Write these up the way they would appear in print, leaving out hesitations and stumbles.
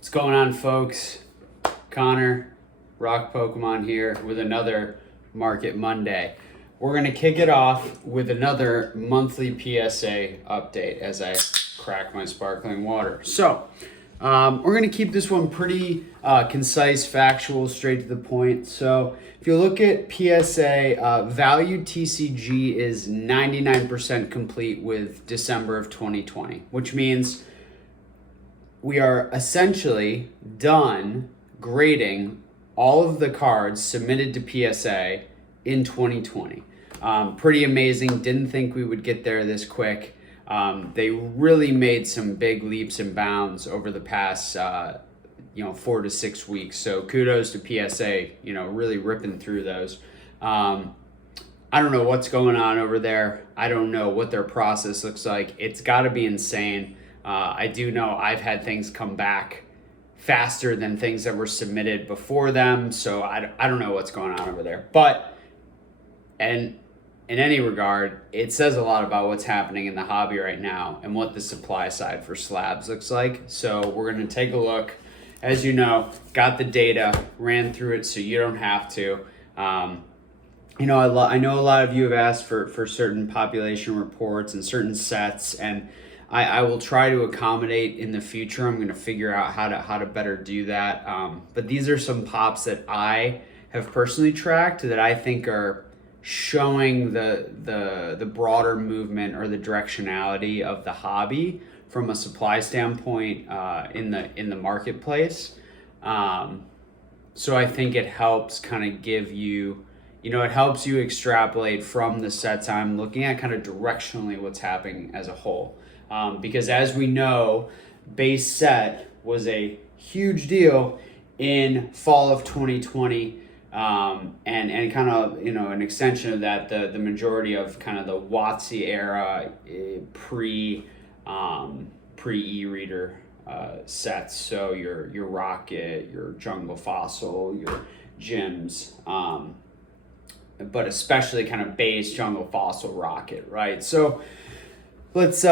What's going on, folks? Connor, Rock Pokemon here with another Market Monday. We're going to kick it off with another monthly PSA update as I crack my sparkling water. So, we're going to keep this one pretty concise, factual, straight to the point. So, if you look at PSA, Value TCG is 99% complete with December of 2020, which means we are essentially done grading all of the cards submitted to PSA in 2020. Pretty amazing. Didn't think we would get there this quick. They really made some big leaps and bounds over the past 4 to 6 weeks. So kudos to PSA, really ripping through those. I don't know what's going on over there. I don't know what their process looks like. It's got to be insane. I do know I've had things come back faster than things that were submitted before them. So I don't know what's going on over there. But, and in any regard, it says a lot about what's happening in the hobby right now and what the supply side for slabs looks like. So we're going to take a look. As you know, got the data, ran through it so you don't have to. I know a lot of you have asked for certain population reports and certain sets, and I will try to accommodate in the future. I'm going to figure out how to better do that. But these are some pops that I have personally tracked that I think are showing the broader movement or the directionality of the hobby from a supply standpoint in the marketplace. So I think it helps kind of give you, it helps you extrapolate from the sets I'm looking at kind of directionally what's happening as a whole. Because as we know, base set was a huge deal in fall of 2020, and kind of, an extension of that, the majority of kind of the WotC era pre e-reader sets. So your Rocket, your Jungle Fossil, your Gyms, but especially kind of base Jungle Fossil Rocket, right? So let's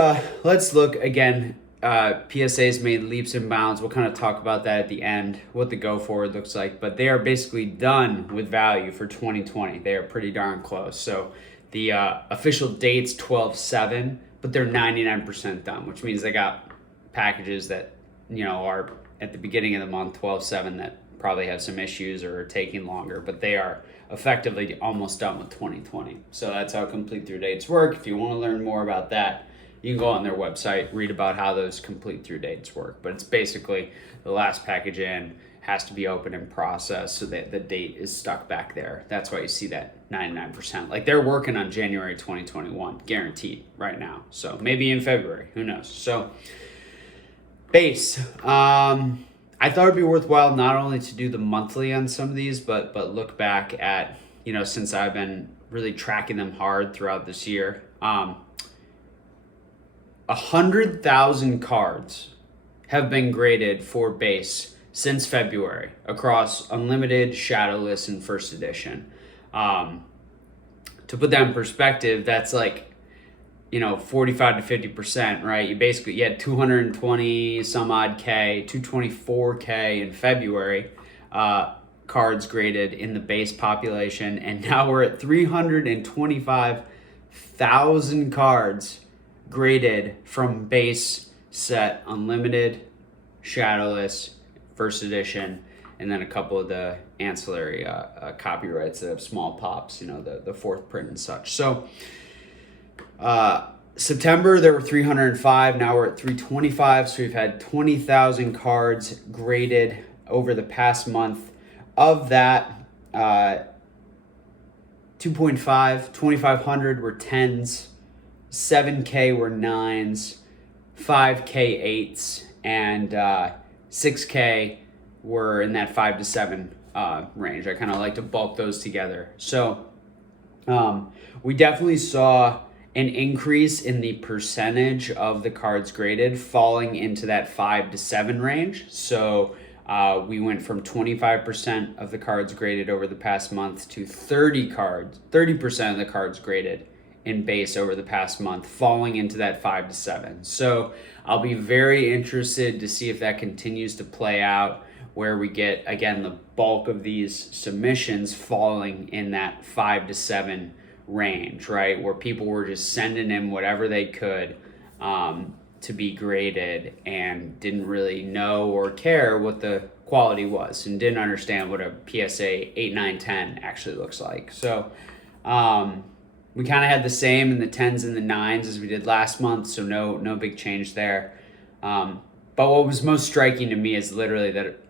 look again. PSA's made leaps and bounds. We'll kind of talk about that at the end, what the go forward looks like. But they are basically done with value for 2020. They are pretty darn close. So the official date's 12/7, but they're 99% done, which means they got packages that are at the beginning of the month 12/7 that probably have some issues or are taking longer, but they are effectively almost done with 2020. So that's how complete through dates work. If you want to learn more about that, you can go on their website, read about how those complete through dates work. But it's basically the last package in has to be open and processed so that the date is stuck back there. That's why you see that 99%. Like they're working on January 2021, guaranteed right now. So maybe in February, who knows? So base. I thought it'd be worthwhile not only to do the monthly on some of these, but look back at, since I've been really tracking them hard throughout this year. 100,000 cards have been graded for base since February across Unlimited, Shadowless, and First Edition. To put that in perspective, that's like, 45 to 50%, right? You had 220 some odd K, 224K in February cards graded in the base population, and now we're at 325,000 cards graded from base set, Unlimited, Shadowless, First Edition, and then a couple of the ancillary copyrights that have small pops, the fourth print and such. So September there were 305, now we're at 325, so we've had 20,000 cards graded over the past month. Of that, 2.5 were 10s, 7K were 9s, 5K 8s, and 6K were in that 5 to 7 range. I kind of like to bulk those together. So we definitely saw an increase in the percentage of the cards graded falling into that 5 to 7 range. So we went from 25% of the cards graded over the past month to 30% of the cards graded in base over the past month, falling into that 5 to 7. So I'll be very interested to see if that continues to play out, where we get, again, the bulk of these submissions falling in that 5 to 7 range, right? Where people were just sending in whatever they could to be graded and didn't really know or care what the quality was and didn't understand what a PSA 8, 9, 10 actually looks like. So we kind of had the same in the 10s and the 9s as we did last month, so no big change there. But what was most striking to me is literally that,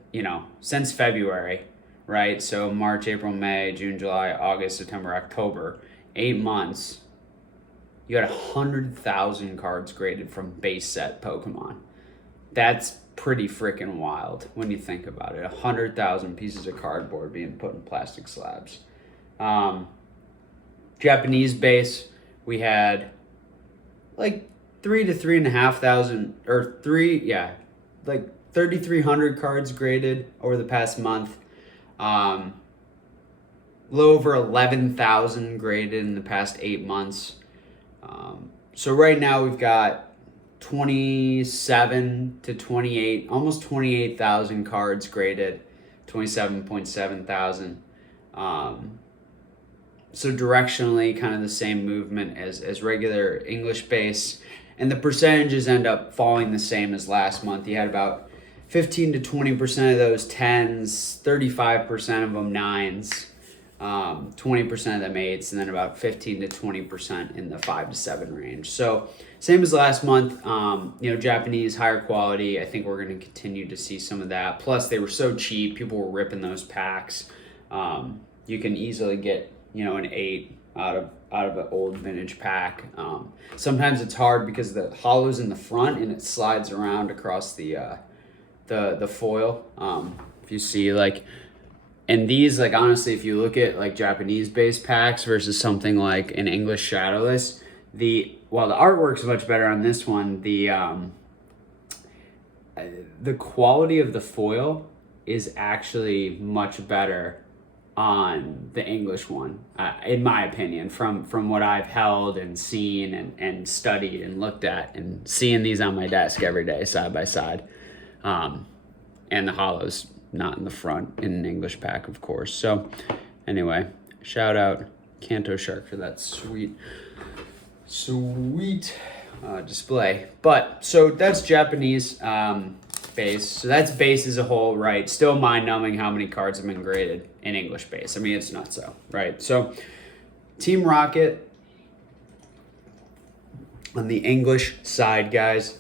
since February, right? So March, April, May, June, July, August, September, October, 8 months, you got 100,000 cards graded from base set Pokemon. That's pretty freaking wild when you think about it. 100,000 pieces of cardboard being put in plastic slabs. Japanese base, we had like 3,300 cards graded over the past month. A little over 11,000 graded in the past 8 months. So right now we've got 27 to 28, almost 28,000 cards graded, 27.7 thousand. So directionally kind of the same movement as regular English base, and the percentages end up falling the same as last month. You had about 15 to 20% of those 10s, 35% of them 9s, 20% of them 8s, and then about 15 to 20% in the 5 to 7 range. So same as last month. Japanese, higher quality. I think we're going to continue to see some of that. Plus, they were so cheap. People were ripping those packs. You can easily get, an 8 out of an old vintage pack. Sometimes it's hard because the hollow's in the front and it slides around across the foil. If you see, and these, honestly, if you look at Japanese based packs versus something like an English shadowless, while the artwork's much better on this one, the quality of the foil is actually much better on the English one, in my opinion, from what I've held and seen and studied and looked at, and seeing these on my desk every day side by side. And the hollow's not in the front in an English pack, of course. So anyway, shout out Kanto Shark for that sweet display. But so that's Japanese base. So that's base as a whole, right? Still mind-numbing how many cards have been graded in English base. I mean, it's nutso, right? So Team Rocket on the English side, guys,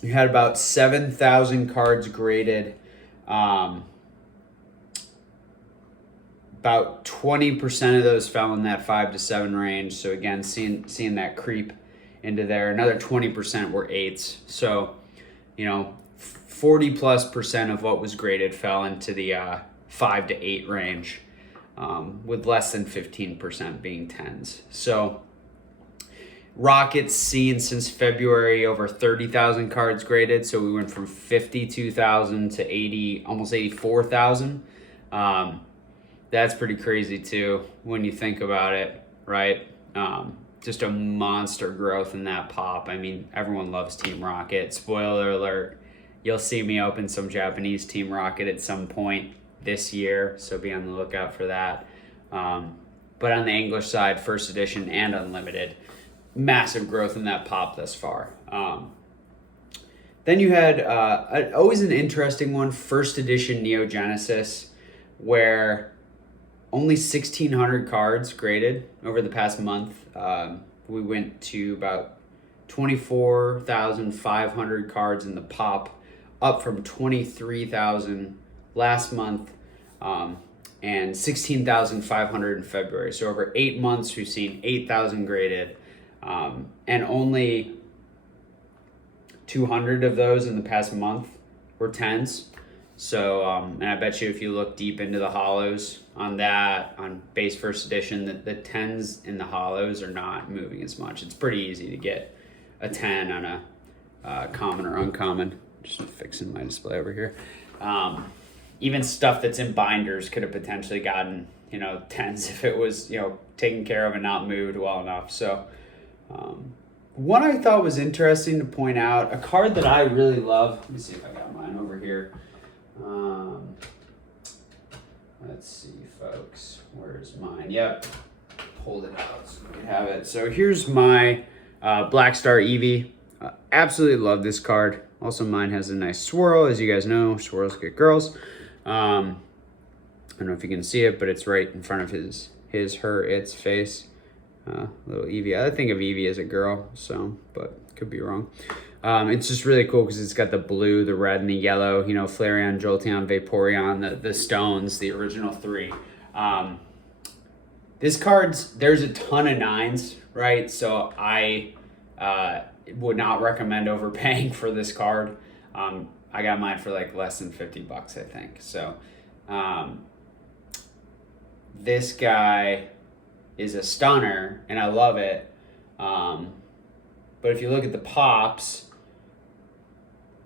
you had about 7,000 cards graded. About 20% of those fell in that 5 to 7 range. So again, seeing that creep into there. Another 20% were 8s. So, 40+% of what was graded fell into the 5 to 8 range, with less than 15% being 10s. So Rocket's seen since February over 30,000 cards graded. So we went from 52,000 to 80, almost 84,000. That's pretty crazy too when you think about it, right? Just a monster growth in that pop. I mean, everyone loves Team Rocket. Spoiler alert, you'll see me open some Japanese Team Rocket at some point this year, so be on the lookout for that. But on the English side, first edition and unlimited, massive growth in that pop thus far. Then you had always an interesting one, first edition Neo Genesis, where only 1,600 cards graded over the past month. We went to about 24,500 cards in the pop, up from 23,000 last month, and 16,500 in February. So over 8 months, we've seen 8,000 graded, and only 200 of those in the past month were 10s. So, and I bet you if you look deep into the hollows on that, on base first edition, the 10s in the hollows are not moving as much. It's pretty easy to get a 10 on a common or uncommon. Just fixing my display over here. Even stuff that's in binders could have potentially gotten tens if it was, taken care of and not moved well enough. So one I thought was interesting to point out, a card that I really love. Let me see if I got mine over here. Let's see, folks. Where's mine? Yep. Hold it out so we can have it. So here's my Black Star Eevee. Absolutely love this card. Also, mine has a nice swirl. As you guys know, swirls get girls. I don't know if you can see it, but it's right in front of its face. Little Eevee. I think of Eevee as a girl, but could be wrong. It's just really cool because it's got the blue, the red, and the yellow. Flareon, Jolteon, Vaporeon, the stones, the original 3. This card's, there's a ton of 9s, right? So I would not recommend overpaying for this card. I got mine for like less than $50, I think. So this guy is a stunner, and I love it. But if you look at the pops,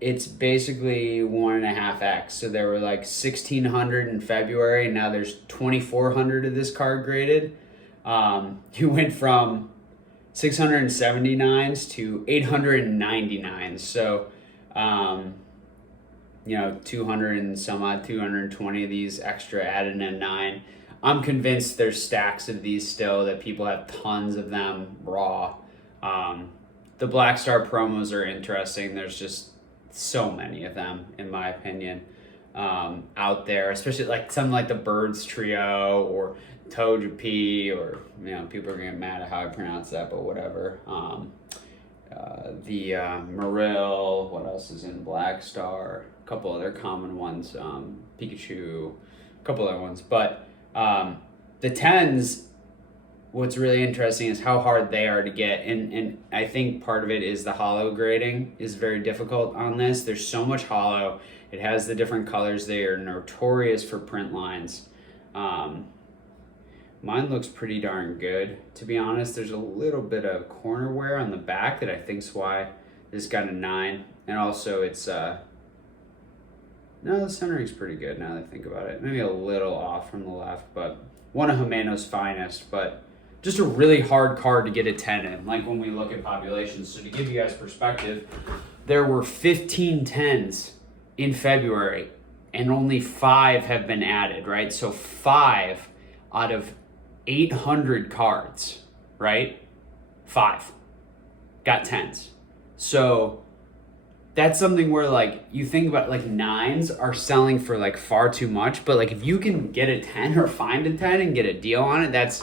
it's basically 1.5x. So there were like 1,600 in February, and now there's 2,400 of this card graded. You went from 679s to 899s. So, 200 and some odd, 220 of these extra added in a 9. I'm convinced there's stacks of these still, that people have tons of them raw. The Black Star promos are interesting. There's just so many of them, in my opinion, out there, especially like something like the Birds Trio or Togepi, or people are gonna get mad at how I pronounce that, but whatever. The Marill, what else is in Black Star? A couple other common ones, Pikachu, a couple other ones, but the 10s, what's really interesting is how hard they are to get, and I think part of it is the holo grading is very difficult on this. There's so much holo. It has the different colors. They are notorious for print lines. Mine looks pretty darn good, to be honest. There's a little bit of corner wear on the back that I think's why this got a 9, and also it's no, the centering's pretty good now that I think about it. Maybe a little off from the left, but one of Himeno's finest, but just a really hard card to get a 10 in, like when we look at populations. So to give you guys perspective, there were 15 10s in February, and only 5 have been added, right? So 5 out of 800 cards, right? 5 got 10s. So that's something where, like, you think about, like, 9s are selling for, like, far too much, but, like, if you can get a 10 or find a 10 and get a deal on it, that's,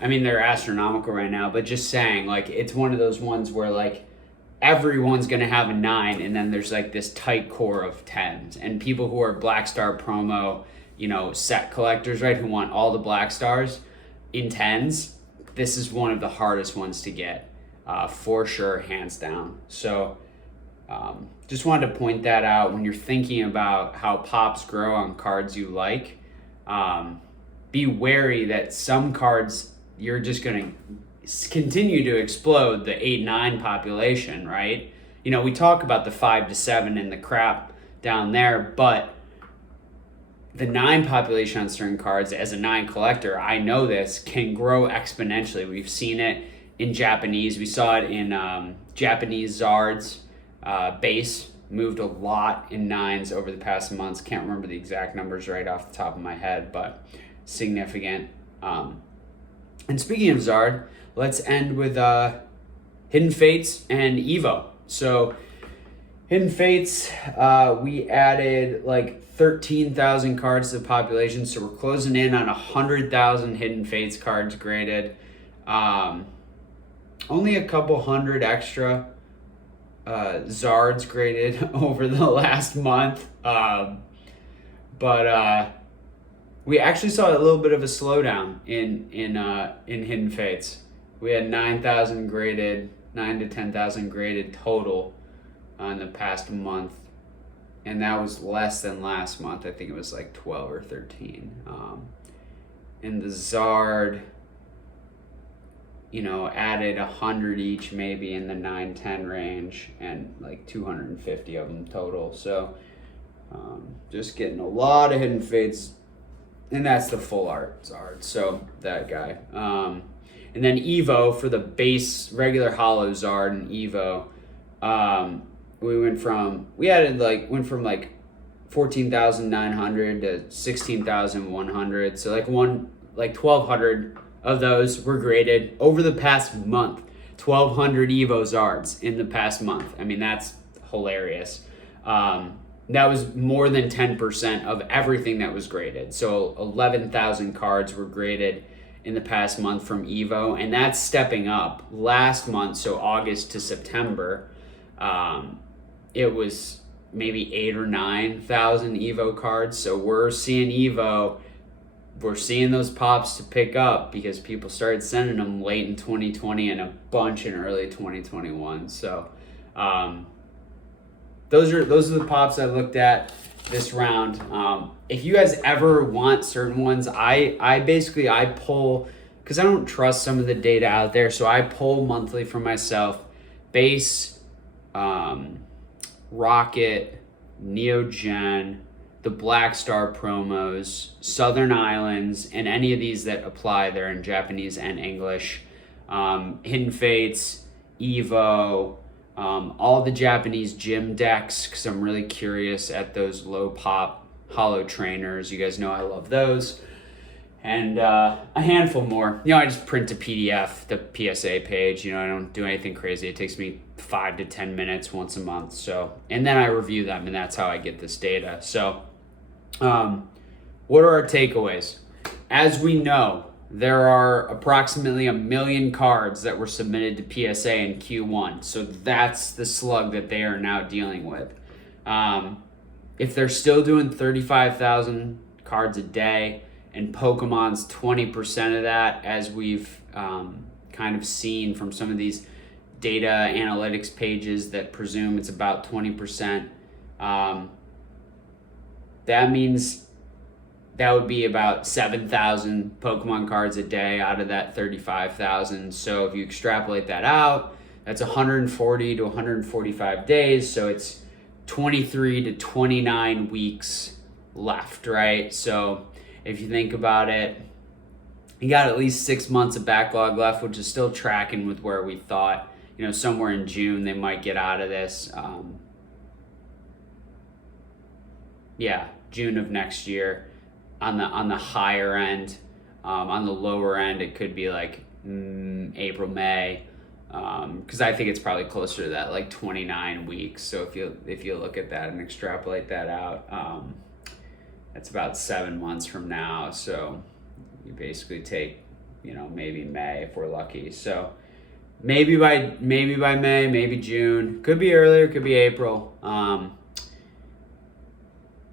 I mean, they're astronomical right now, but just saying, like, it's one of those ones where, like, everyone's going to have a 9, and then there's, like, this tight core of 10s, and people who are Black Star promo, set collectors, right, who want all the Black Stars in 10s, this is one of the hardest ones to get, for sure, hands down. So, just wanted to point that out when you're thinking about how pops grow on cards you like. Be wary that some cards you're just going to continue to explode the 8-9 population, right? We talk about the 5 to 7 and the crap down there, but the 9 population on certain cards, as a 9 collector, I know this, can grow exponentially. We've seen it in Japanese. We saw it in Japanese Zards. Base moved a lot in 9s over the past months. Can't remember the exact numbers right off the top of my head, but significant. And speaking of Zard, let's end with Hidden Fates and Evo. So Hidden Fates, we added like 13,000 cards to the population, so we're closing in on 100,000 Hidden Fates cards graded. Only a couple hundred extra Zards graded over the last month, but we actually saw a little bit of a slowdown in Hidden Fates. We had 9,000 graded, 9 to 10,000 graded total in the past month, and that was less than last month. I think it was like 12 or 13. And the Zard, added 100 each maybe in the 9-10 range, and like 250 of them total. So just getting a lot of Hidden Fates And that's the full art Zard. So that guy. And then Evo for the base regular hollow Zard and Evo. Went from 14,900 to 16,100. So like 1,200 of those were graded over the past month. 1,200 Evo Zards in the past month. I mean, that's hilarious. That was more than 10% of everything that was graded. So 11,000 cards were graded in the past month from Evo, and that's stepping up. Last month, so August to September, it was maybe 8,000 or 9,000 Evo cards. So we're seeing those pops to pick up because people started sending them late in 2020 and a bunch in early 2021. So those are the pops I looked at this round. If you guys ever want certain ones, I pull, because I don't trust some of the data out there, so I pull monthly for myself. Base, Rocket, Neogen, the Black Star promos, Southern Islands, and any of these that apply, they're in Japanese and English. Hidden Fates, Evo, all the Japanese gym decks, because I'm really curious at those low pop hollow trainers. You guys know I love those. And a handful more. I just print a PDF, the PSA page. I don't do anything crazy. It takes me 5 to 10 minutes once a month. So, and then I review them, and that's how I get this data. So, what are our takeaways? As we know, there are approximately 1 million cards that were submitted to PSA in Q1. So that's the slug that they are now dealing with. If they're still doing 35,000 cards a day, and Pokemon's 20% of that, as we've kind of seen from some of these data analytics pages that presume it's about 20%, that means that would be about 7,000 Pokemon cards a day out of that 35,000. So if you extrapolate that out, that's 140 to 145 days. So it's 23 to 29 weeks left, right? So if you think about it, you got at least 6 months of backlog left, which is still tracking with where we thought. Somewhere in June they might get out of this. June of next year on the higher end. On the lower end, it could be like April, May, because I think it's probably closer to that, like 29 weeks. So if you look at that and extrapolate that out, that's about 7 months from now. So you basically take, maybe May if we're lucky. So maybe by May, maybe June. Could be earlier, could be April.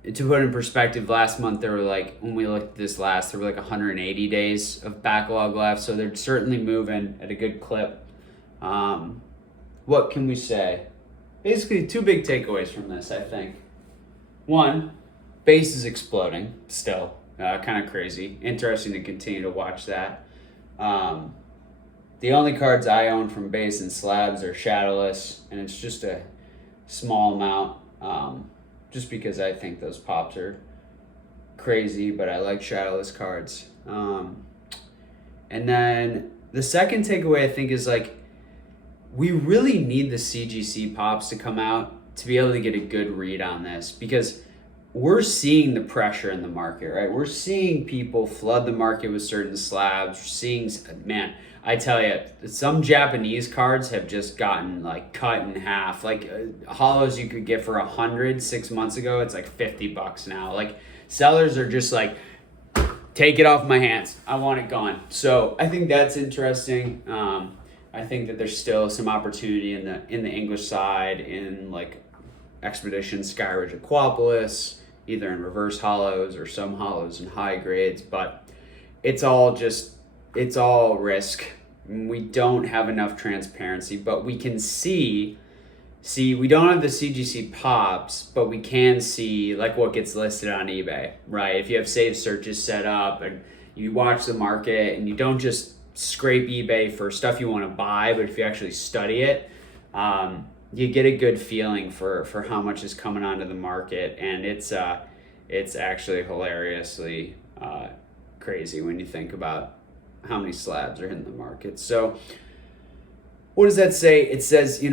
To put in perspective, last month there were when we looked at this last, there were 180 days of backlog left. So they're certainly moving at a good clip. What can we say? Basically, 2 big takeaways from this, I think. One, base is exploding still. Kind of crazy. Interesting to continue to watch that. The only cards I own from base and slabs are shadowless, and it's just a small amount. Just because I think those pops are crazy, but I like shadowless cards. And then the second takeaway I think is we really need the CGC pops to come out to be able to get a good read on this, because we're seeing the pressure in the market, right? We're seeing people flood the market with certain slabs. We're seeing, man, I tell you, some Japanese cards have just gotten cut in half. Hollows you could get for 100 6 months ago, it's $50 now. Sellers are just take it off my hands. I want it gone. So I think that's interesting. I think that there's still some opportunity in the English side, in Expedition, Skyridge, Aquapolis, either in reverse hollows or some hollows in high grades, but it's all risk. We don't have enough transparency, but we can see we don't have the CGC pops, but we can see what gets listed on eBay, right? If you have save searches set up and you watch the market and you don't just scrape eBay for stuff you want to buy, but if you actually study it, you get a good feeling for how much is coming onto the market, and it's actually hilariously crazy when you think about how many slabs are in the market. So what does that say? It says,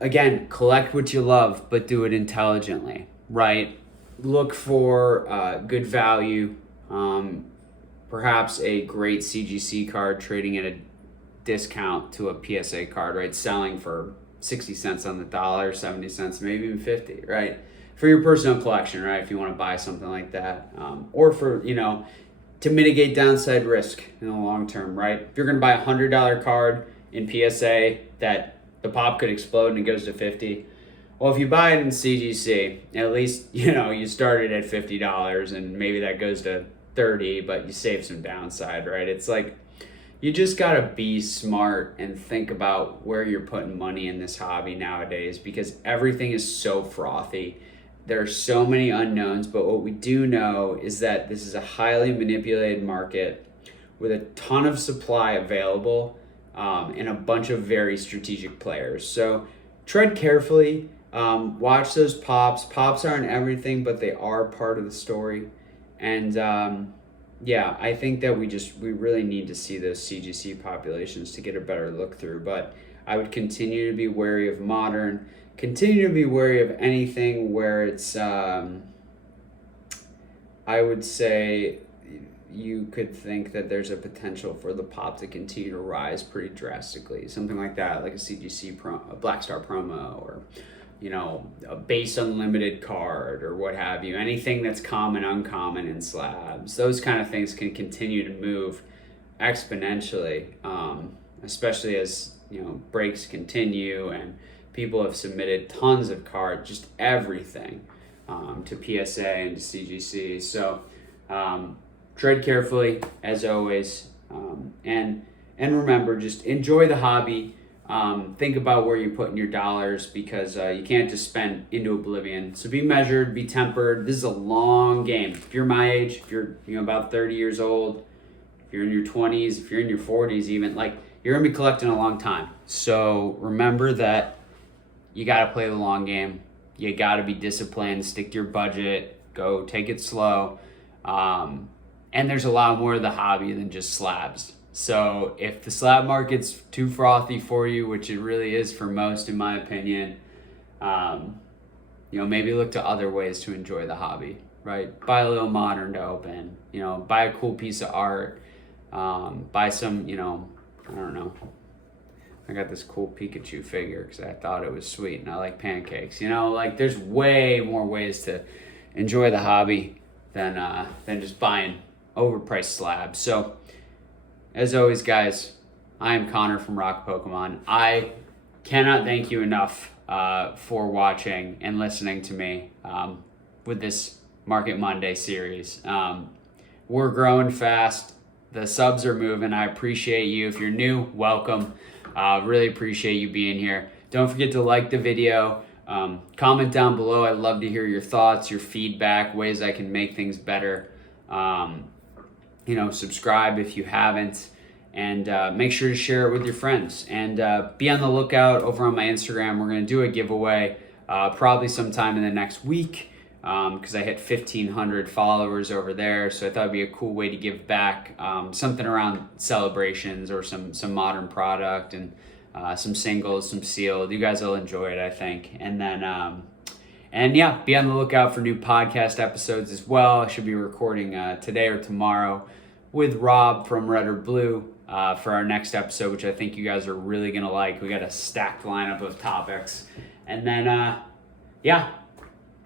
again, collect what you love, but do it intelligently, right? Look for good value, perhaps a great CGC card trading at a discount to a PSA card, right? Selling for 60 cents on the dollar, 70 cents, maybe even 50, right? For your personal collection, right? If you want to buy something like that, or for, to mitigate downside risk in the long term, right? If you're going to buy a $100 card in PSA that the pop could explode and it goes to 50, well, if you buy it in CGC, at least, you started at $50 and maybe that goes to 30, but you save some downside, right? It's like, you just got to be smart and think about where you're putting money in this hobby nowadays, because everything is so frothy. There are so many unknowns, but what we do know is that this is a highly manipulated market with a ton of supply available, and a bunch of very strategic players. So tread carefully, watch those pops. Pops aren't everything, but they are part of the story. And I think that we really need to see those CGC populations to get a better look through. But I would continue to be wary of modern, continue to be wary of anything where it's, I would say you could think that there's a potential for the pop to continue to rise pretty drastically. Something like that, like a CGC, a Black Star promo, or a base unlimited card or what have you. Anything that's common, uncommon in slabs. Those kind of things can continue to move exponentially, especially as, breaks continue and people have submitted tons of cards, just everything, to PSA and to CGC. So tread carefully as always, and remember, just enjoy the hobby. Think about where you're putting your dollars, because you can't just spend into oblivion. So be measured, be tempered. This is a long game. If you're my age, if you're about 30 years old, if you're in your 20s, if you're in your 40s even, you're gonna be collecting a long time. So remember that you gotta play the long game. You gotta be disciplined, stick to your budget, go take it slow. And there's a lot more of the hobby than just slabs. So if the slab market's too frothy for you, which it really is for most, in my opinion, maybe look to other ways to enjoy the hobby, right? Buy a little modern to open, buy a cool piece of art, buy some, I don't know. I got this cool Pikachu figure because I thought it was sweet and I like pancakes. There's way more ways to enjoy the hobby than just buying overpriced slabs. So as always, guys, I am Connor from Rock Pokemon. I cannot thank you enough for watching and listening to me with this Market Monday series. We're growing fast. The subs are moving. I appreciate you. If you're new, welcome. Really appreciate you being here. Don't forget to like the video. Comment down below. I'd love to hear your thoughts, your feedback, ways I can make things better. Subscribe if you haven't, and make sure to share it with your friends, and be on the lookout over on my Instagram. We're going to do a giveaway probably sometime in the next week, because I hit 1,500 followers over there, so I thought it'd be a cool way to give back, something around celebrations or some modern product, and some singles, some sealed. You guys will enjoy it, I think. And then be on the lookout for new podcast episodes as well. I should be recording today or tomorrow with Rob from Red or Blue for our next episode, which I think you guys are really going to like. We got a stacked lineup of topics. And then,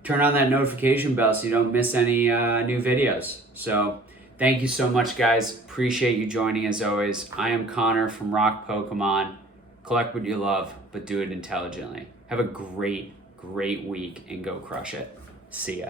turn on that notification bell so you don't miss any new videos. So thank you so much, guys. Appreciate you joining as always. I am Connor from Rock Pokemon. Collect what you love, but do it intelligently. Have a great week and go crush it. See ya.